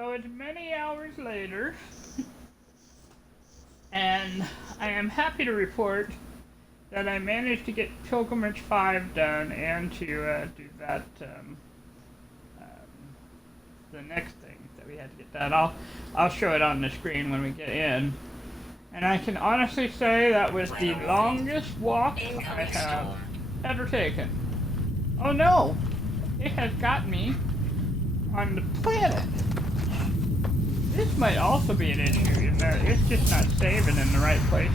So it's many hours later, and I am happy to report that I managed to get Pilgrimage 5 done and to do that, um, the next thing that we had to get done. I'll show it on the screen when we get in. And I can honestly say that was the longest walk I have ever taken. Oh no! It has got me on the planet. This might also be an issue in that it's just not saving in the right places.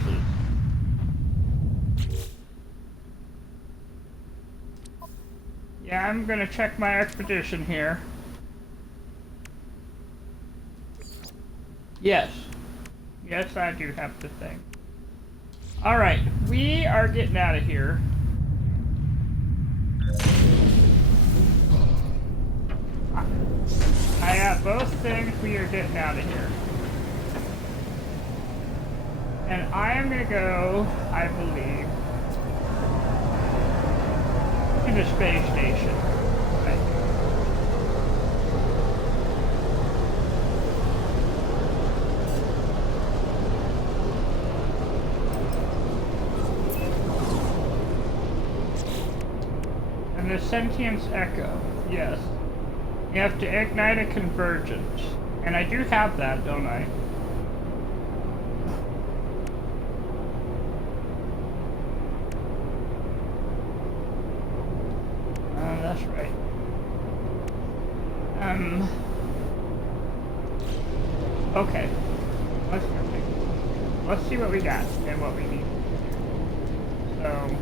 Yeah, I'm gonna check my expedition here. Yes. Yes, I do have the thing. Alright, we are getting out of here. I have both things. We are getting out of here. And I am going to go, I believe, to the space station. And the Sentience Echo, yes. You have to ignite a convergence. And I do have that, don't I? That's right. Okay. Let's see what we got and what we need. So,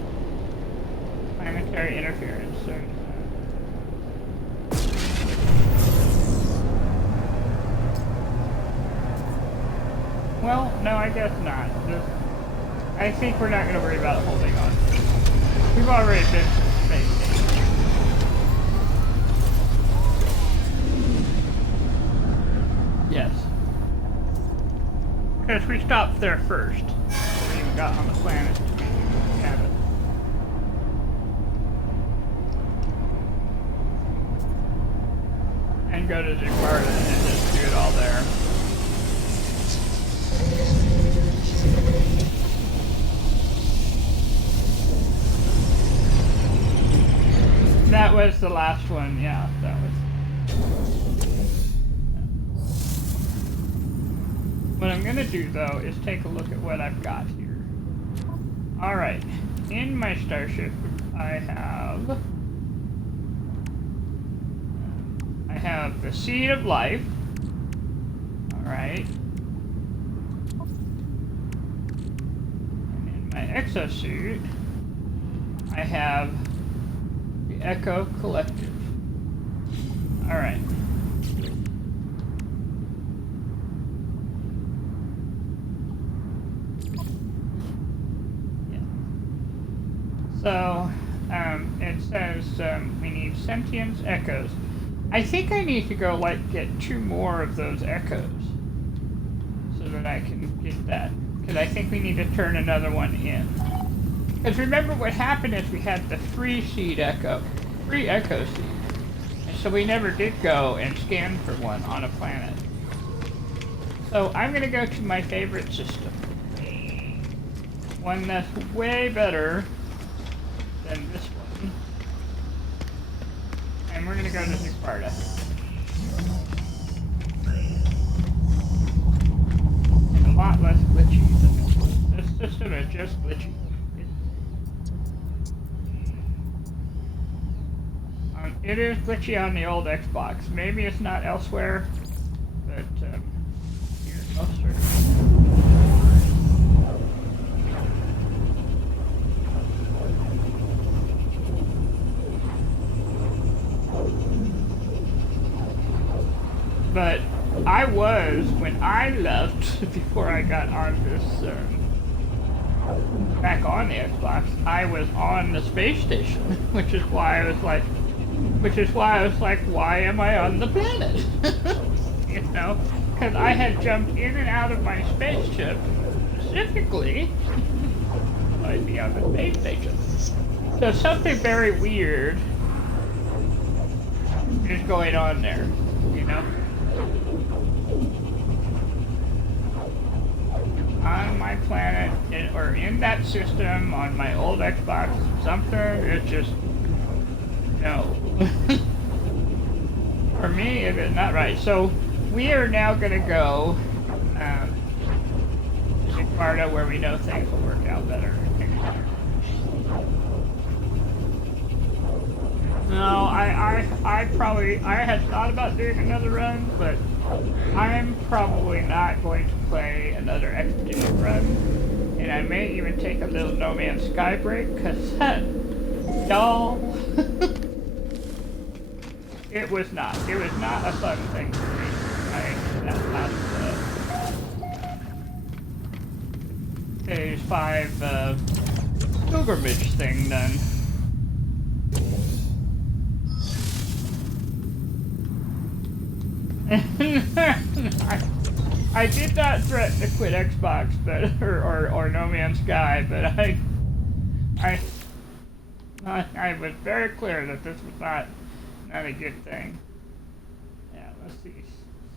planetary interference. So, well, no, I guess not. I think we're not going to worry about holding on. We've already been to space. Yes. Because we stopped there first. We even got on the planet to have it. And go to Jakarta and just do it all there. That was the last one, yeah, that was. What I'm gonna do though is take a look at what I've got here. Alright, in my starship I have the Seed of Life. Alright. And in my exosuit I have the Echo Collective. Alright. So, it says we need Sentience Echoes. I think I need to go, like, get 2 more of those Echoes so that I can get that. Because I think we need to turn another one in. Because remember what happened is we had the free Echo seed. And so we never did go and scan for one on a planet. So I'm going to go to my favorite system. One that's way better than this one. And we're going to go to Jakarta. And a lot less glitchy than this one. This system is just glitchy. It is glitchy on the old Xbox. Maybe it's not elsewhere, but here, most certainly. But I was, when I left, before I got on this, back on the Xbox, I was on the space station, which is why I was like, why am I on the planet? You know, because I had jumped in and out of my spaceship, specifically, I'd be on the space station. So something very weird is going on there, you know? On my planet, or in that system, on my old Xbox, something, it just, no. For me, it is not right. So, we are now going to go to Sparta, where we know things will work out better. No, I had thought about doing another run, but I'm probably not going to play another expedition run, and I may even take a little No Man's Sky break, because y'all, it was not a fun thing for me. That last phase 5 pilgrimage thing done. I did not threaten to quit Xbox, but or No Man's Sky, but I was very clear that this was not a good thing. Yeah, let's see.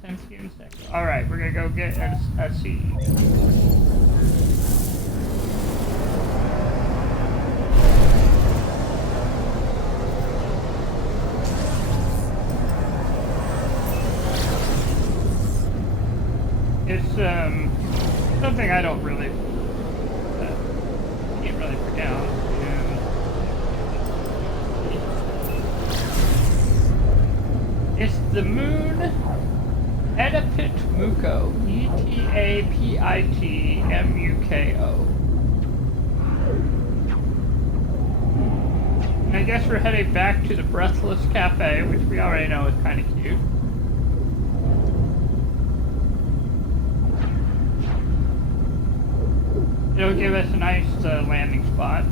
Sentient sector. All right, we're gonna go get a seed. It's something I don't really can't really pronounce. It's the moon Etapitmuko, Etapitmuko. And I guess we're heading back to the Breathless Cafe, which we already know is kind of cute. It'll give us a nice landing spot.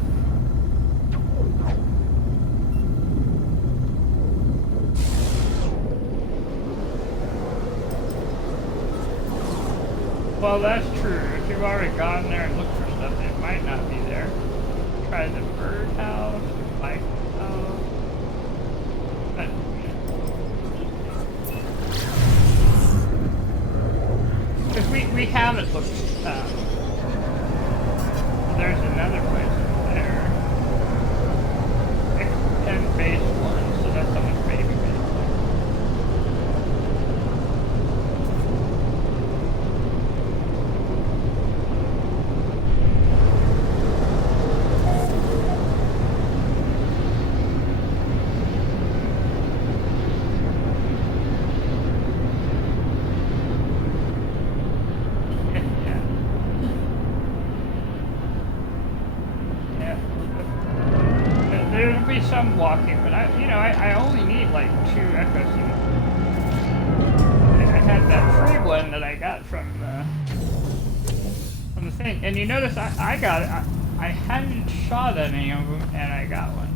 Well, that's true. If you've already gone there and looked for stuff, it might not be there. Try the birdhouse, the bike house. But, yeah. Because we haven't looked. There's another place over there. X10 base 1, so that's someone's baby base. Some walking, but I only need like 2 echo seeds. I had that free one that I got from the thing, and you notice I got it. I hadn't shot any of them, and I got one.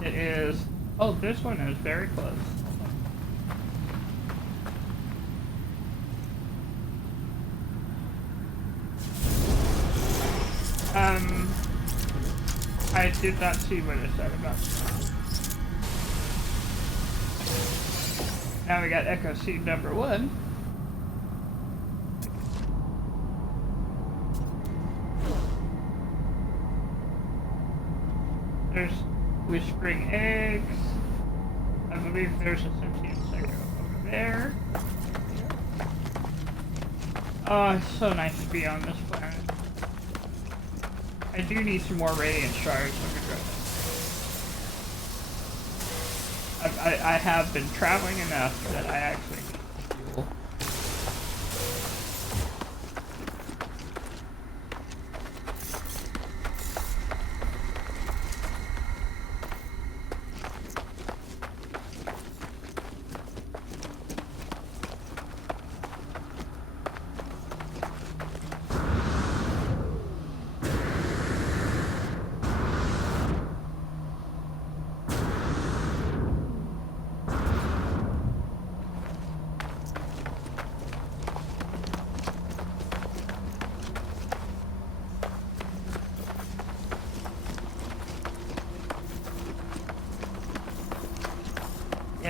So it is. Oh, this one is very close. I did not see what it said about that. Now we got echo seed number 1. There's whispering eggs. I believe there's a sentient sector over there. Oh, it's so nice to be on this planet. I do need some more radiant shards. I have been traveling enough that I actually need fuel.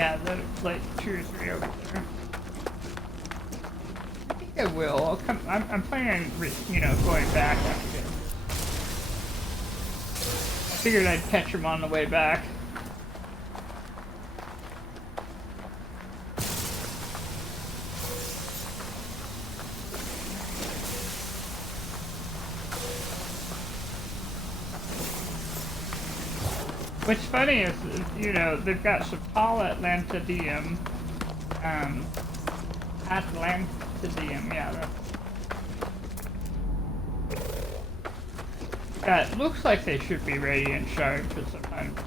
Yeah, the like 2 or 3 over there. I think I will. I'll come. I'm planning on, going back after this. I figured I'd catch them on the way back. What's funny is, they've got some Atlantidium, yeah. That looks like they should be radiant shards, but sometimes not.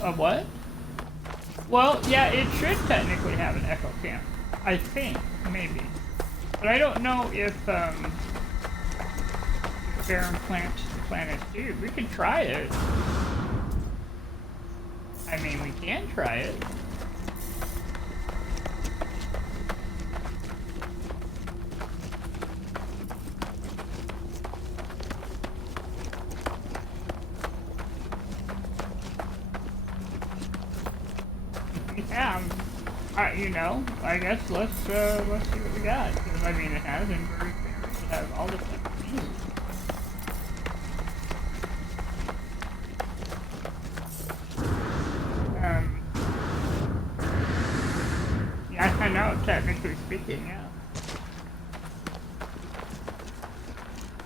A what? Well, yeah, it should technically have an echo cam. I think, maybe. But I don't know if barren planets do. We could try it. I mean, we can try it. Yeah, I guess let's see what we got. Because, I mean, it has inverted parents, it has all the stuff we need. Yeah, I know, technically speaking, yeah.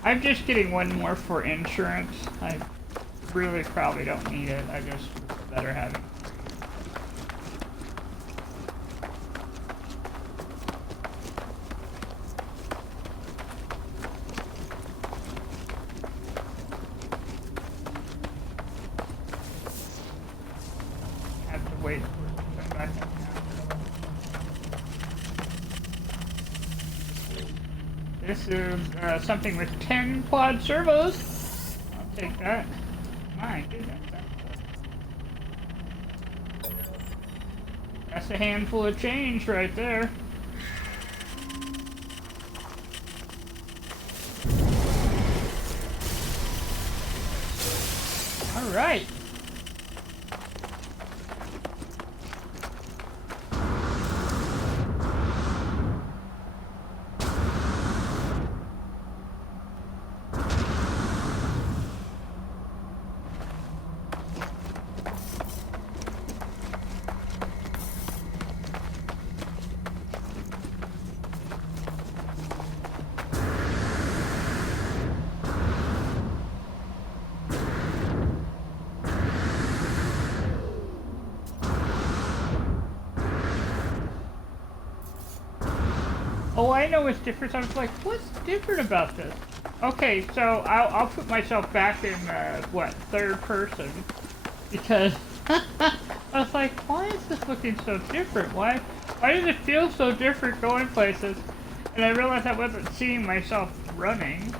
I'm just getting one more for insurance. I really probably don't need it. I just better have it. Wait for it to come back up now. This is something with 10 quad servos. I'll take that. My goodness. That's a handful of change right there. All right. Oh, I know what's different. I was like, what's different about this? Okay, so I'll put myself back in, third person. Because I was like, why is this looking so different? Why does it feel so different going places? And I realized I wasn't seeing myself running,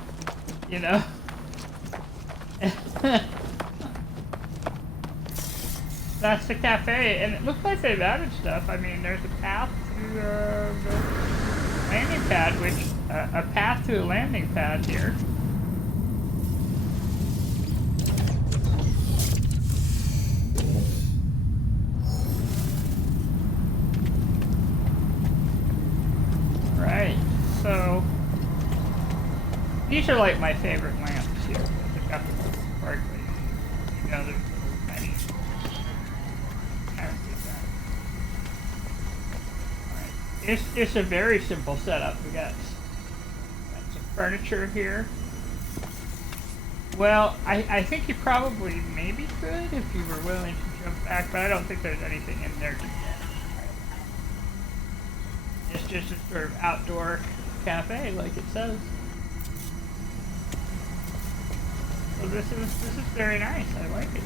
That's the cafe, and it looks like they've added stuff. I mean, there's a path to the landing pad, a path to a landing pad here. Right, so these are like my favorite lamps here. They've got the sparkly, there's little tiny. It's a very simple setup. We got some furniture here. Well, I think you probably maybe could if you were willing to jump back, but I don't think there's anything in there to get. It's just a sort of outdoor cafe, like it says. So this is very nice. I like it.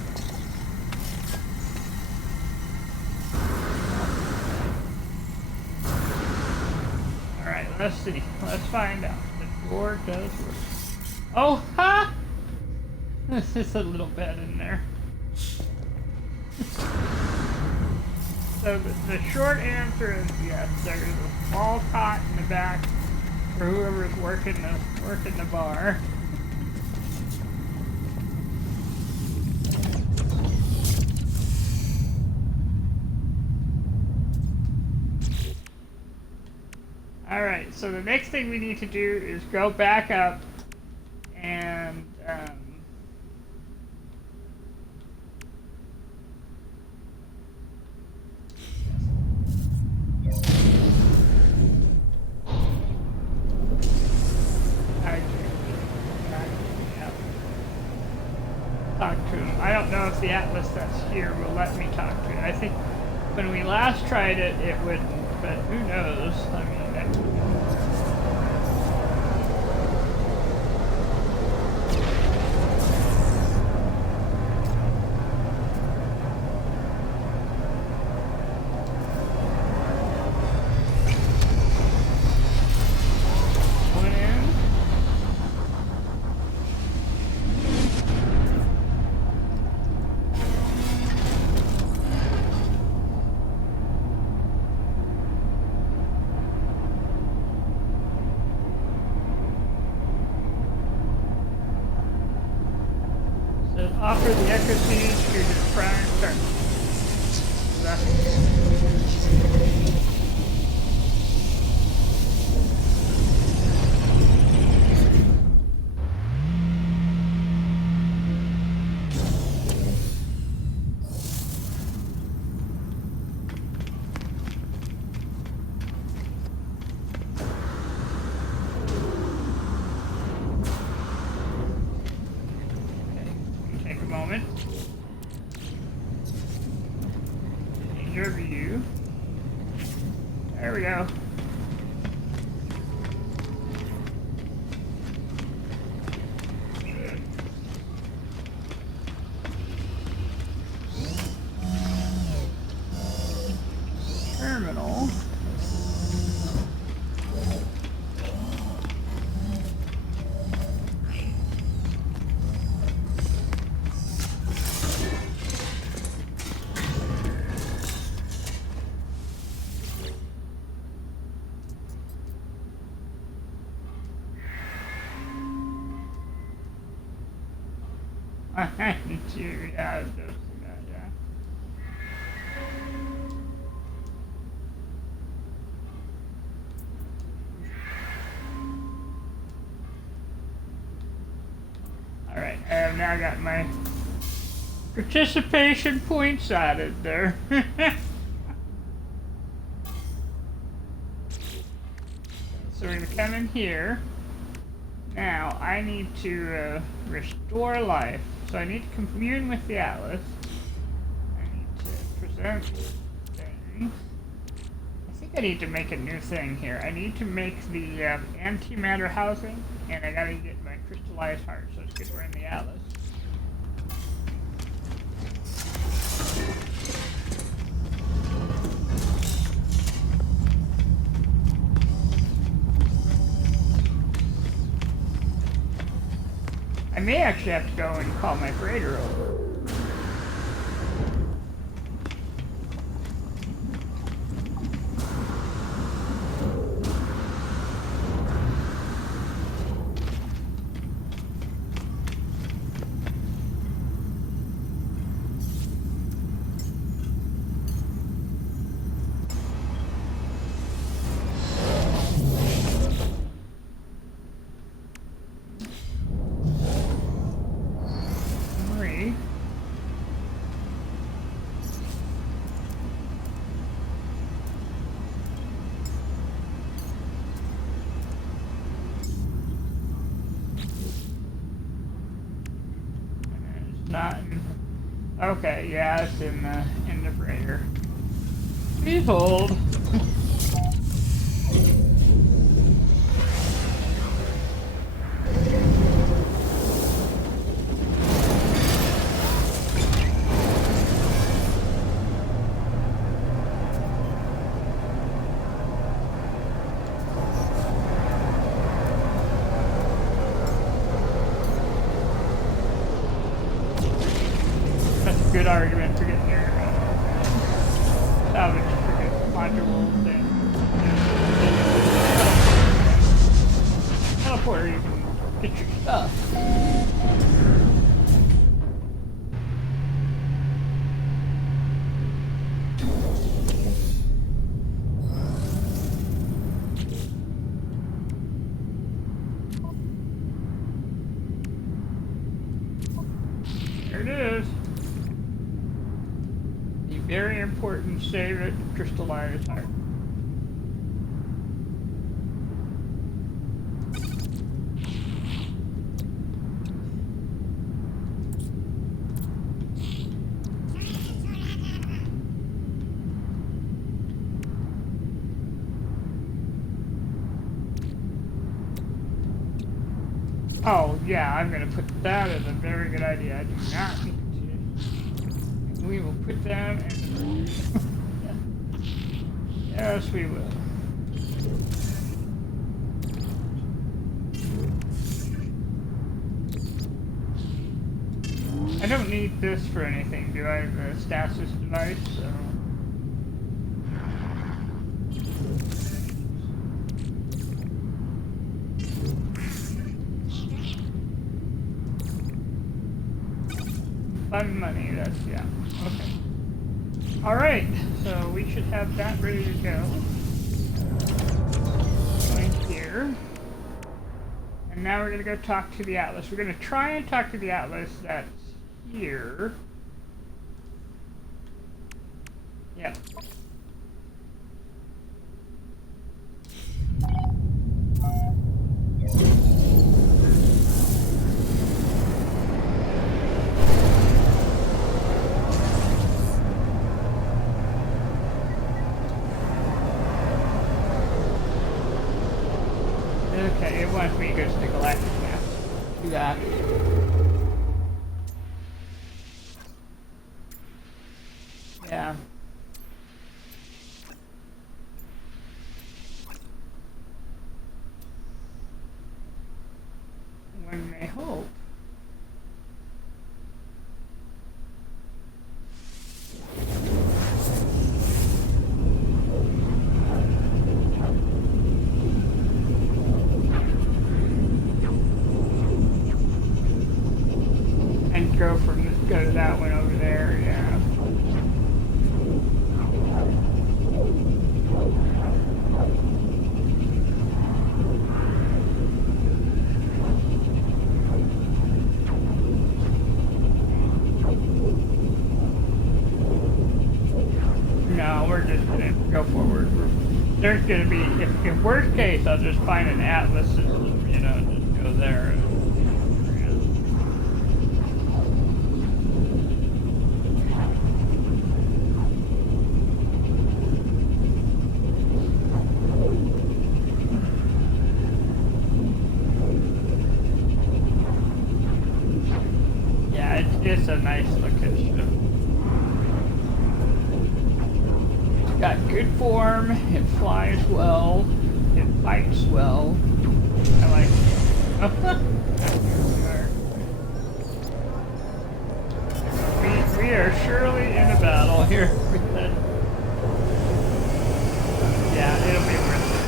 Alright, let's see. Let's find out. The door does work. Oh, ha! There's just a little bed in there. So the short answer is yes. There's a small cot in the back for whoever's working the bar. All right. So the next thing we need to do is go back up and. Talk to him. I don't know if the atlas that's here will let me talk to it. I think when we last tried it, it wouldn't, but who knows? I mean, offer the Echo Siege to the prime target. Moment. Change your view. There we go. Terminal. Yeah, Alright, I have now got my participation points added there. So we're going to come in here. Now, I need to restore life. So I need to commune with the Atlas. I need to present things. I think I need to make a new thing here. I need to make the antimatter housing, and I gotta get my crystallized heart. So let's get we're in the Atlas. I may actually have to go and call my freighter over. Not in, okay, yeah, it's in the freighter. Please hold. argument for getting your salvage frickin' modules and teleporter, you can get your stuff. There it is. The very important save it crystallized heart. Oh, yeah, I'm going to put that as a very good idea. I do not need to. We will put them in the... Yes, we will. I don't need this for anything, do I? The stasis device, so... Fun money, that's, yeah. Okay. Alright, so we should have that ready to go. Going here. And now we're going to go talk to the Atlas. We're going to try and talk to the Atlas that's here. Yep. Okay, it wants me to go to the galactic map. Do that. Yeah. One may hope. Go to that one over there, yeah. No, we're just gonna go forward. There's gonna be, if worst case, I'll just find an Atlas system, you know, just go there. It's a nice looking ship. It's got good form, it flies well, it fights well. I like it. we are surely in a battle here. Yeah, it'll be worth it.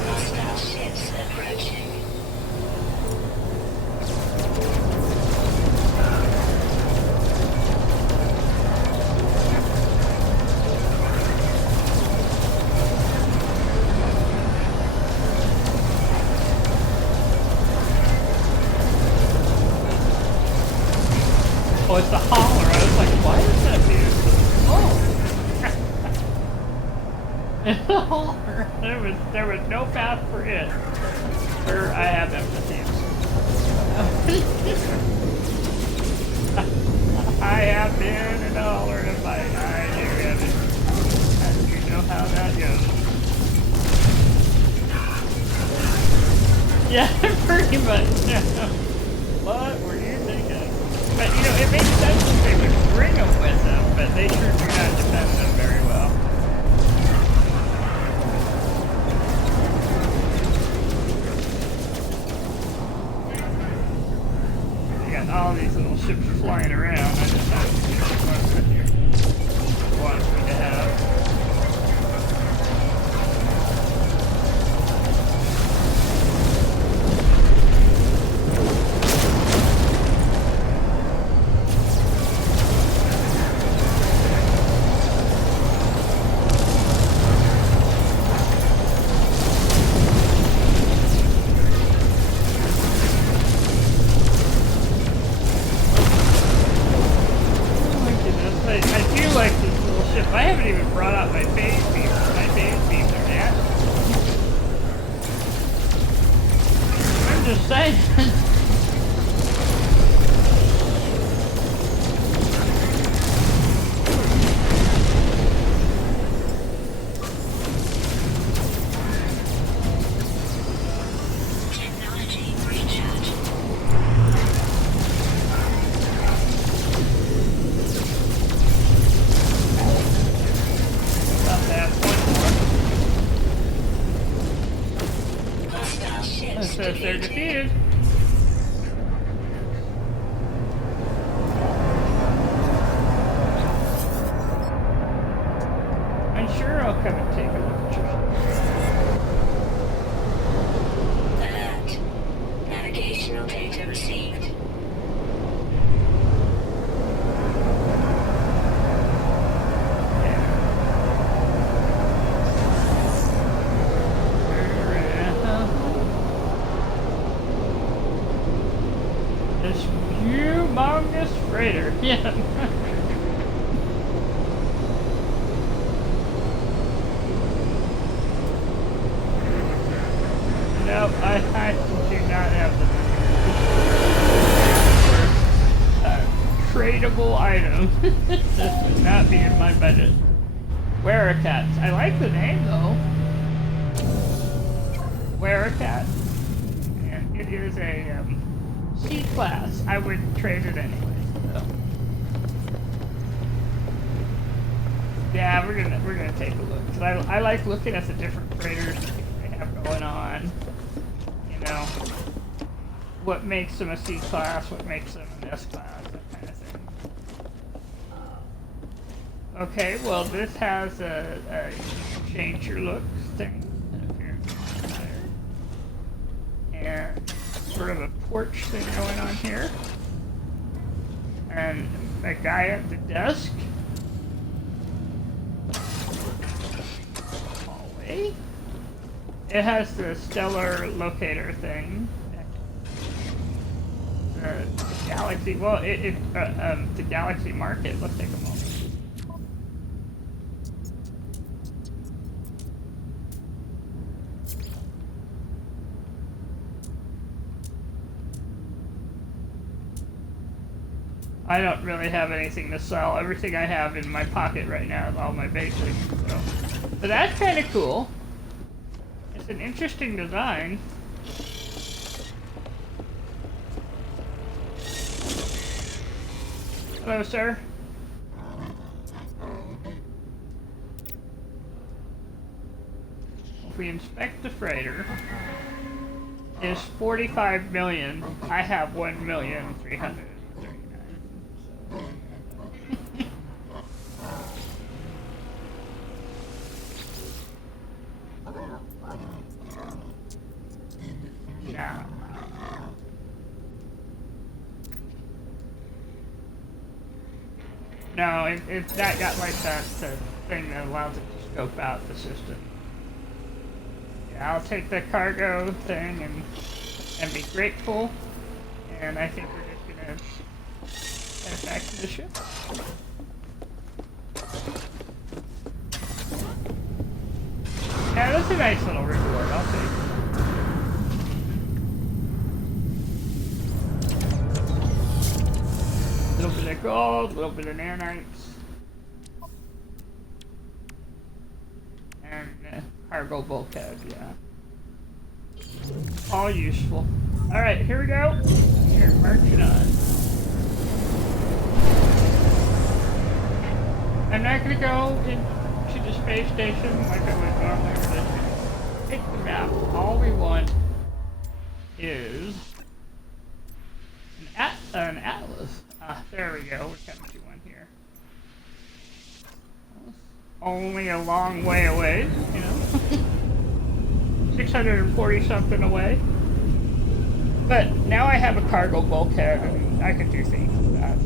Oh, it's the hauler. I was like, why is that dude? Oh! It's the hauler. There was no path for it. Where I have empathy. I have been in a hauler to fight. I do get it. And you know how that goes. Yeah, pretty much. What were you thinking? But, you know, it makes sense that they would bring them with them, but they sure do not defend them very well. You got all these little ships flying around. I just have to get one right here. just saying. Says they're defeated. I'm sure I'll come and take a look at your Alert. Navigational data received. This humongous freighter. Yeah. Nope, I do not have the tradable item. This would not be in my budget. Wericats. I like the name though. Weracat. And it is a C-class. I would trade it anyway. So. Yeah, we're gonna take a look. 'Cause I like looking at the different freighters they have going on. You know, what makes them a C-class, what makes them an S-class, that kind of thing. Okay, well this has a change your looks thing. And sort of a porch thing going on here. And a guy at the desk. Hallway. It has the stellar locator thing. The galaxy, well, the galaxy market. Let's take a moment. I don't really have anything to sell. Everything I have in my pocket right now is all my basics. So. But that's kind of cool. It's an interesting design. Hello, sir. If we inspect the freighter, is 45 million. I have 1,300,000. No, that got like that thing that allows it to scope out the system. Yeah, I'll take the cargo thing and be grateful. And I think we're just gonna head back to the ship. Yeah, that's a nice little reward. I'll take it. A little bit of gold, a little bit of nanites, and cargo bulkhead, yeah. All useful. Alright, here we go. Here, marching on. I'm not going to go into the space station like I would normally. We're just going to take the map. All we want is an atlas. There we go. We're coming to one here. Only a long way away, you know. 640 something away. But now I have a cargo bulkhead and I can do things with that.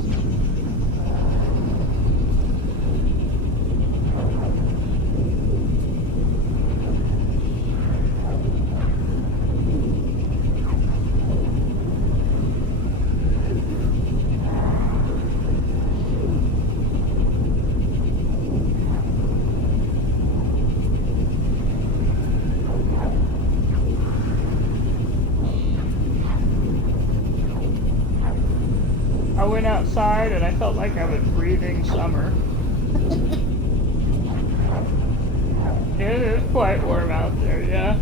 went outside and I felt like I was breathing summer. It is quite warm out there, yeah.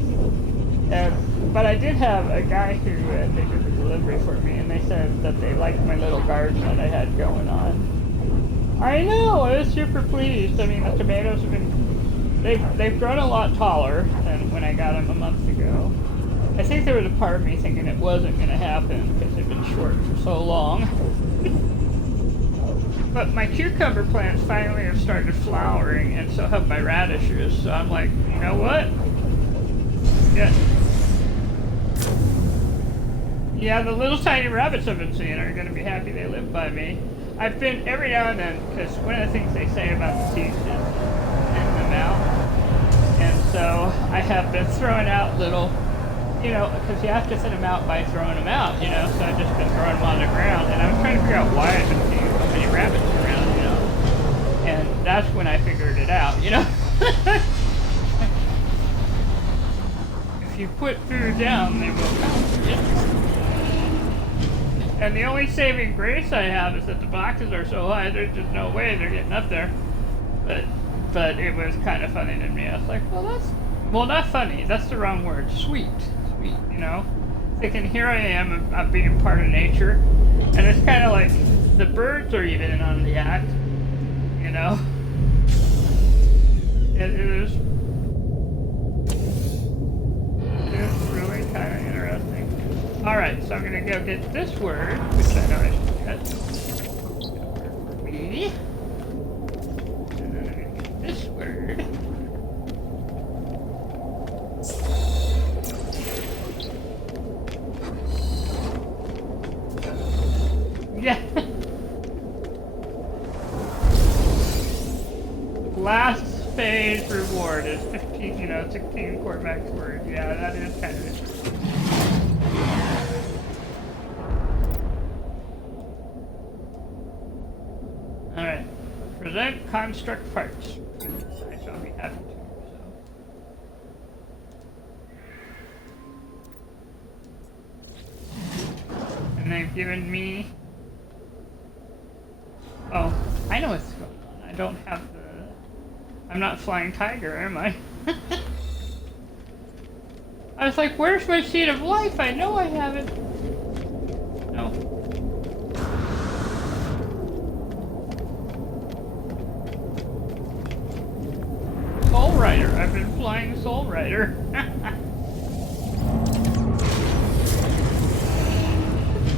But I did have a guy who they did the delivery for me, and they said that they liked my little garden that I had going on. I know, I was super pleased. I mean, the tomatoes have been, they've grown a lot taller than when I got them a month ago. I think there was a part of me thinking it wasn't going to happen because they've been short for so long. But my cucumber plants finally have started flowering, and so have my radishes. So I'm like, you know what? Yeah, the little tiny rabbits I've been seeing are going to be happy they live by me. I've been every now and then, because one of the things they say about the seeds is thin them out. And so I have been throwing out little, you know, because you have to thin them out by throwing them out, you know. So I've just been throwing them on the ground, and I was trying to figure out why I've been seeing so many rabbits around, you know. And that's when I figured it out, you know. If you put food down, they will come. And the only saving grace I have is that the boxes are so high, there's just no way they're getting up there. But it was kind of funny to me. I was like, well, not funny. That's the wrong word. Sweet, you know? Thinking, here I am, I'm being part of nature. And it's kind of like the birds are even in on the act, you know? It is really kind of interesting. Alright, so I'm going to go get this word, which I know I should get. For me. And then I'm going to get this word. Yeah. Last phase reward is 15, you know, 16 Corvax words. Yeah, that is kind of interesting. Alright. Present construct parts. I shall be happy to. And they've given me... Oh, I know what's going on. I don't have the... I'm not Flying Tiger, am I? I was like, where's my seed of life? I know I have it. No. Soul Rider. I've been flying Soul Rider.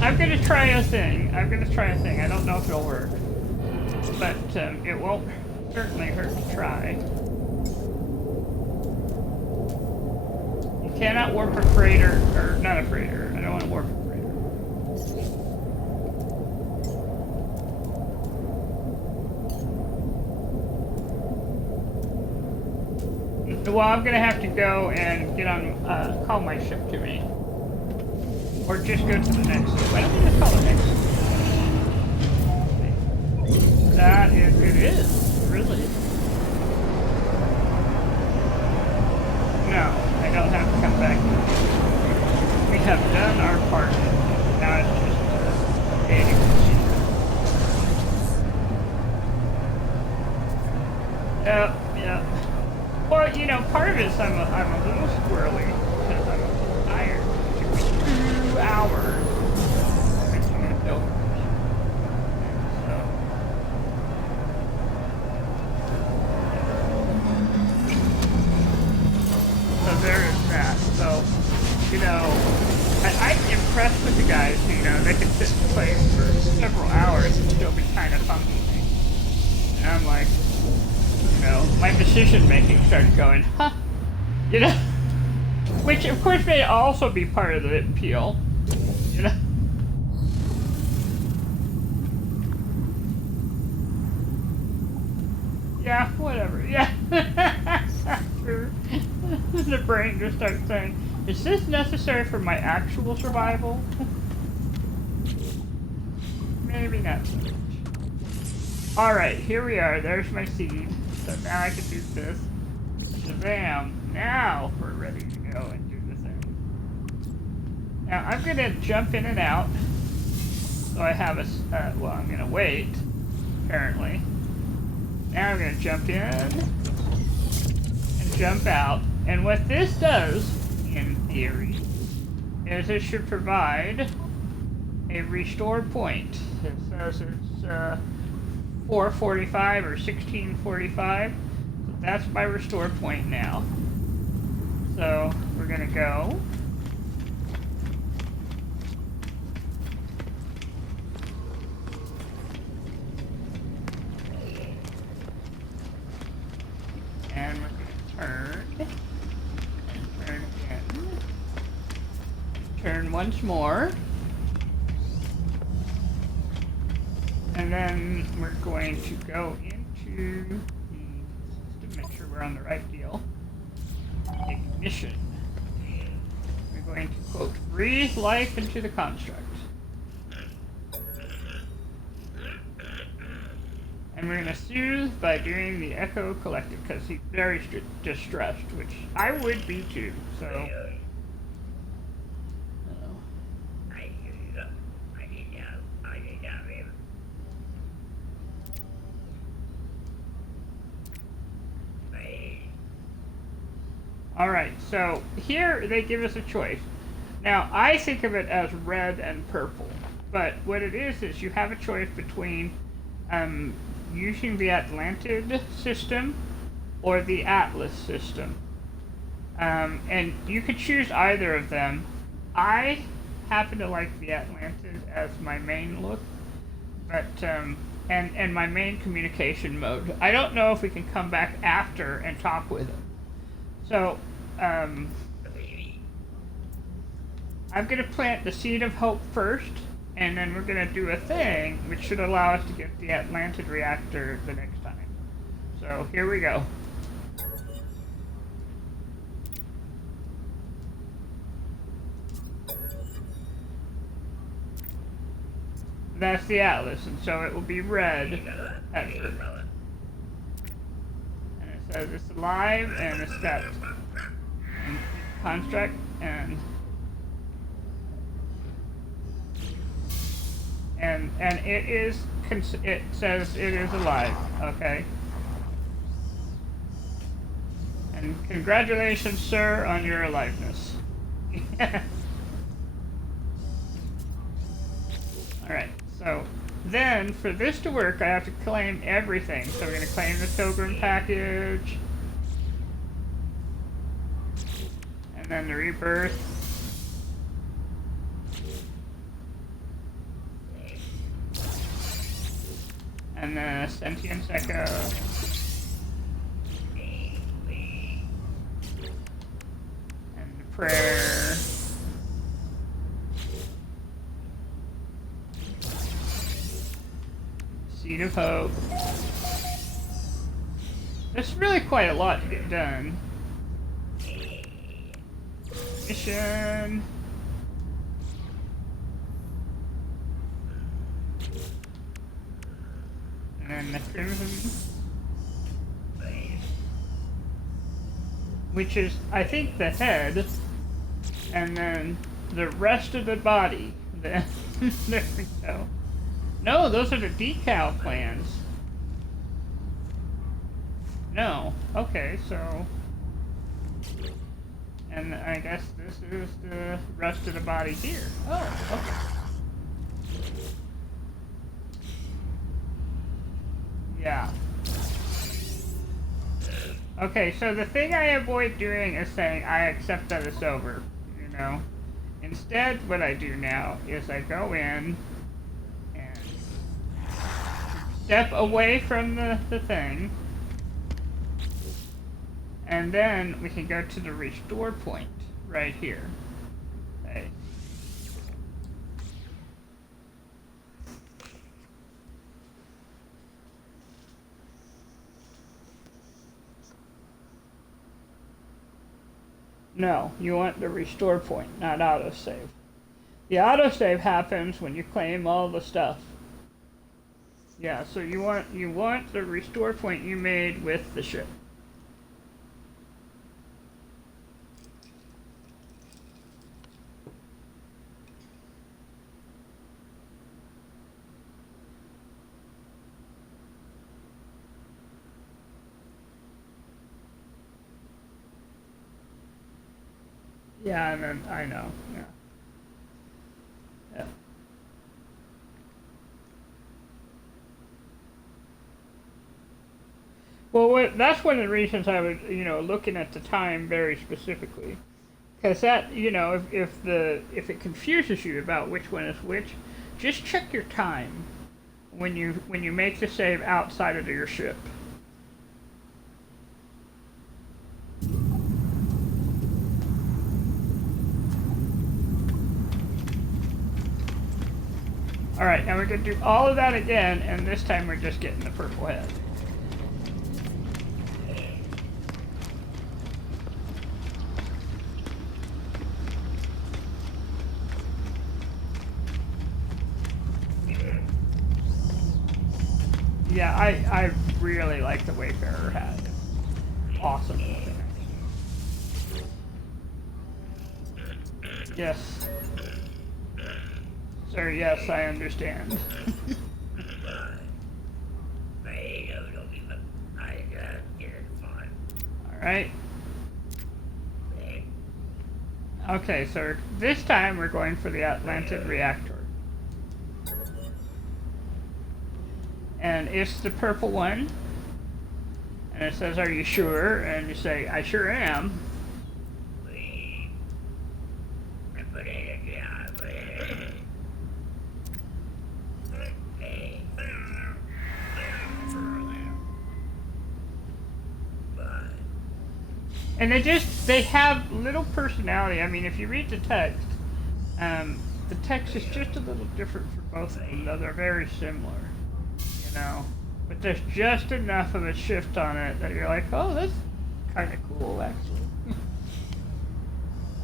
I'm gonna try a thing. I don't know if it'll work. But it won't certainly hurt to try. You cannot warp a freighter, or not a freighter. I don't want to warp a freighter. Well, I'm gonna have to go and get on, call my ship to me. Or just go to the next. Why don't we just call it next? That is, it is, really. No, I don't have to come back. We have done our part. Now it's just dating procedure. Yep. Well, you know, part of it is I'm a little squirrely because I'm a little tired. It took me 2 hours. You know, I'm impressed with the guys who, you know, they can sit and play for several hours and still be kind of functioning. And I'm like, you know, my decision making started going, huh? You know? Which, of course, may also be part of the appeal. You know? Yeah, whatever, yeah. The brain just starts saying, is this necessary for my actual survival? Maybe not so much. Alright, here we are. There's my seed. So now I can do this. Shazam. Now we're ready to go and do the thing. Now I'm going to jump in and out. So I have well, I'm gonna wait, apparently. Now I'm gonna jump in and jump out. And what this does, in theory, is it should provide a restore point. It says it's 445 or 1645. So that's my restore point now. So we're gonna go. And we're gonna turn. And turn again. Turn once more. And then we're going to go into the system, make sure we're on the right deal. Ignition. We're going to, quote, breathe life into the construct. And we're going to soothe by doing the echo collective, because he's very distressed, which I would be too, so. Alright, so here they give us a choice. Now, I think of it as red and purple, but what it is you have a choice between using the Atlantid system or the Atlas system. And you could choose either of them. I happen to like the Atlantid as my main look, but and my main communication mode. I don't know if we can come back after and talk with it. So, I'm going to plant the seed of hope first, and then we're going to do a thing which should allow us to get the Atlantid reactor the next time. So, here we go. That's the Atlas, and so it will be red at first. And it says it's alive, and it's got construct, and it is, it says it is alive, okay? And congratulations, sir, on your aliveness. Alright, so then for this to work, I have to claim everything. So we're going to claim the Pilgrim package. And then the rebirth. And the sentience echo. And the prayer. Seed of hope. There's really quite a lot to get done. Mission. And then the crimson. Which is, I think, the head. And then the rest of the body. There we go. No, those are the decal plans. No. Okay, so... And I guess this is the rest of the body here. Oh, okay. Yeah. Okay, so the thing I avoid doing is saying, I accept that it's over, you know? Instead, what I do now is I go in and step away from the thing, and then we can go to the restore point right here. Okay. No, you want the restore point, not autosave. The autosave happens when you claim all the stuff. Yeah, so you want the restore point you made with the ship. Yeah, and then I know. Yeah. Yeah. Well, that's one of the reasons I was, looking at the time very specifically, because that, if it confuses you about which one is which, just check your time when you make the save outside of your ship. All right, now we're gonna do all of that again, and this time we're just getting the purple head. Yeah, I really like the Wayfarer hat. It's awesome looking. Yes. Sir, yes, I understand. Alright. Okay, so this time we're going for the Atlantid reactor. And it's the purple one. And it says, "Are you sure?" And you say, "I sure am." And they have little personality. I mean, if you read the text is just a little different for both of them, though they're very similar, But there's just enough of a shift on it that you're like, oh, that's kind of cool, actually.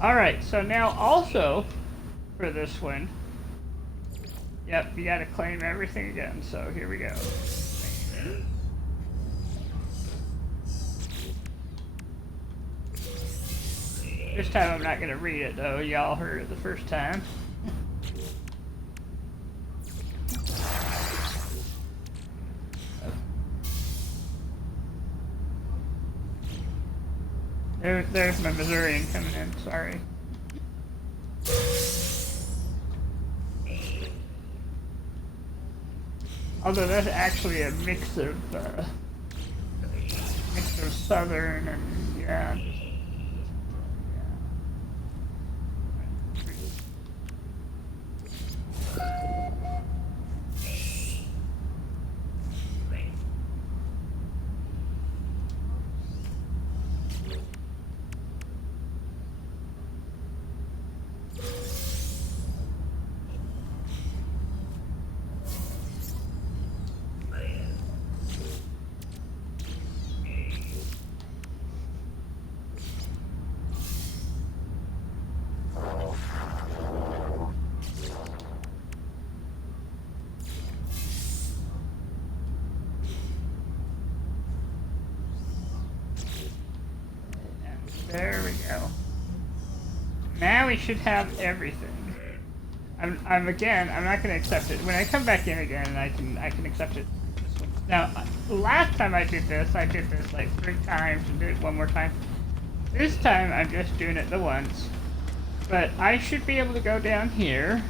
Alright, so now also, for this one, yep, you gotta claim everything again, so here we go. This time I'm not going to read it, though. Y'all heard it the first time. There's my Missourian coming in. Sorry. Although that's actually a mix of Southern and, yeah. There we go. Now we should have everything. I'm not gonna accept it. When I come back in again, I can accept it. Now, last time I did this like 3 times and did it one more time. This time I'm just doing it the once. But I should be able to go down here.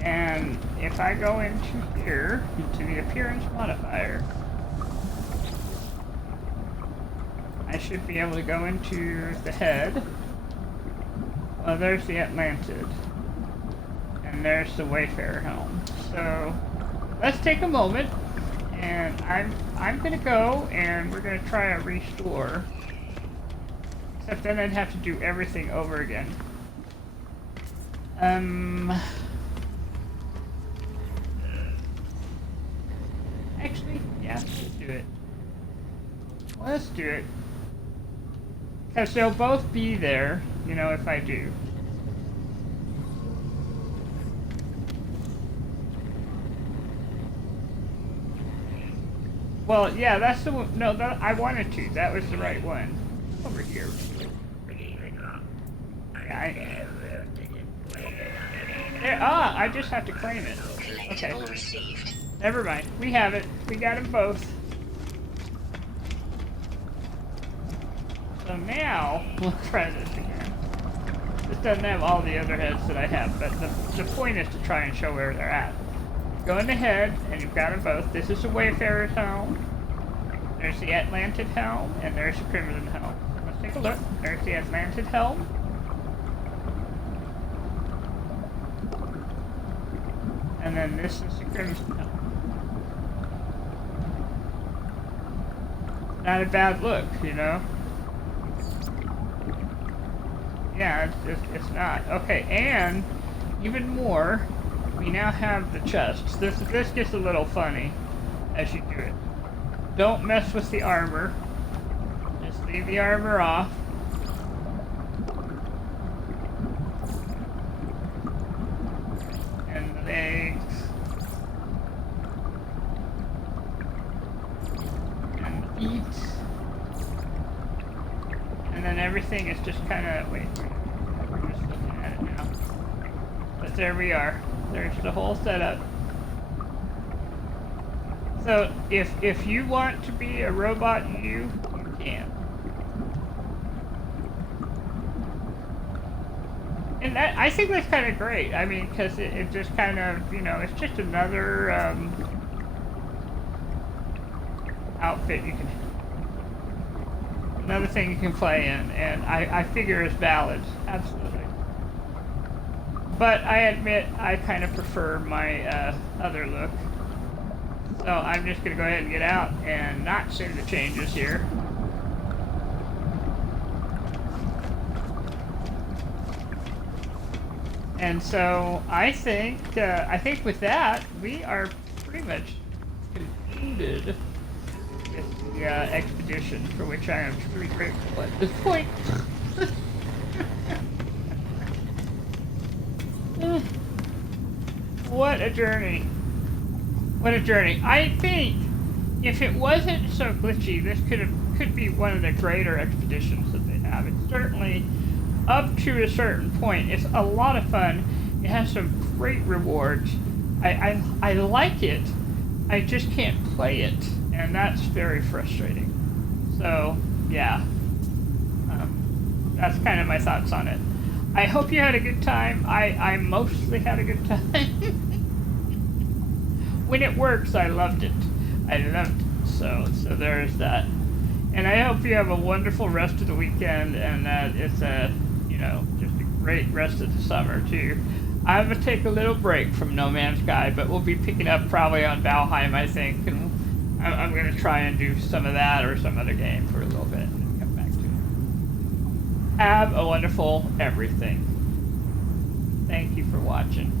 And if I go into here, into the appearance modifier, I should be able to go into the head. Well, there's the Atlantid. And there's the Wayfarer helm. So, let's take a moment. And I'm gonna go and we're gonna try a restore. Except then I'd have to do everything over again. Actually, yeah, let's do it. Let's do it. Because they'll both be there, if I do. Well, yeah, that's the one. No, I wanted to. That was the right one. Over here. I just have to claim it. Okay. Never mind. We have it. We got them both. So now, we'll try this again. This doesn't have all the other heads that I have, but the point is to try and show where they're at. Go in the head, and you've got them both. This is the Wayfarer's helm. There's the Atlantid helm, and there's the Crimson helm. Let's take a look. There's the Atlantid helm. And then this is the Crimson helm. Not a bad look, you know? Yeah, it's not. Okay, and even more, we now have the chests. This gets a little funny as you do it. Don't mess with the armor. Just leave the armor off. And the legs. And the feet. And then everything is just kind of, wait, we're just looking at it now. But there we are. There's the whole setup. So if you want to be a robot, you can. And that, I think that's kind of great. I mean, because it just kind of, you know, it's just another outfit you can, another thing you can play in, and I figure it's valid, absolutely. But I admit I kind of prefer my other look. So I'm just going to go ahead and get out and not save the changes here. And so I think with that we are pretty much concluded with the expedition, for which I am truly grateful at this point. What a journey. What a journey. I think if it wasn't so glitchy, this could be one of the greater expeditions that they have. It's certainly up to a certain point. It's a lot of fun. It has some great rewards. I like it. I just can't play it, and that's very frustrating. So yeah, that's kind of my thoughts on it. I hope you had a good time. I mostly had a good time. When it works, I loved it. I loved it. So there's that. And I hope you have a wonderful rest of the weekend, and that it's a, you know, just a great rest of the summer too. I'm gonna take a little break from No Man's Sky, but we'll be picking up probably on Valheim, I think, and I'm gonna try and do some of that or some other game for a little bit and come back to it. Have a wonderful everything. Thank you for watching.